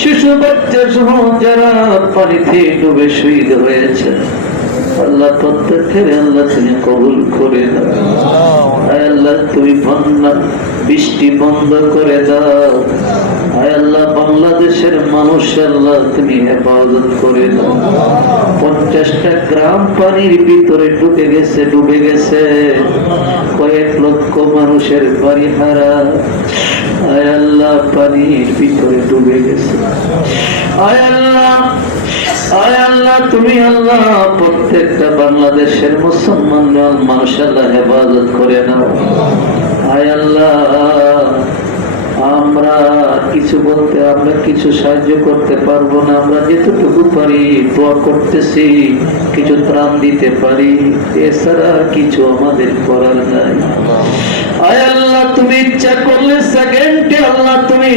শিশু বাচ্চা সহ যারা পানিতে ডুবে শহীদ হয়েছে, আল্লাহ প্রত্যেকের আল্লাহ তুমি কবুল করে দাও। আল্লাহ তুমি বন্যা বৃষ্টি বন্ধ করে দাও। আল্লাহ বাংলাদেশের মানুষ আল্লাহ তুমি হেফাজত করে দাও। 50টা গ্রাম পানির ভিতরে ডুবে গেছে, কয়েক লক্ষ মানুষের বাড়ি হারা। আয় আল্লাহ পানির ভিতরে ডুবে গেছে। আয় আল্লাহ তুমি আল্লাহ প্রত্যেকটা বাংলাদেশের মুসলমান মানুষ আল্লাহ হেফাজত করে নাও। আয় আল্লাহ আমরা কিছু সাহায্য করতে পারবো না, আমরা যেটুকু পারি দোয়া করতেছি, কিছু ত্রাণ দিতে পারি, এছাড়া কিছু আমাদের করার নাই। আয় আল্লাহ তুমি ইচ্ছা করলে সেকেন্ডে আল্লাহ তুমি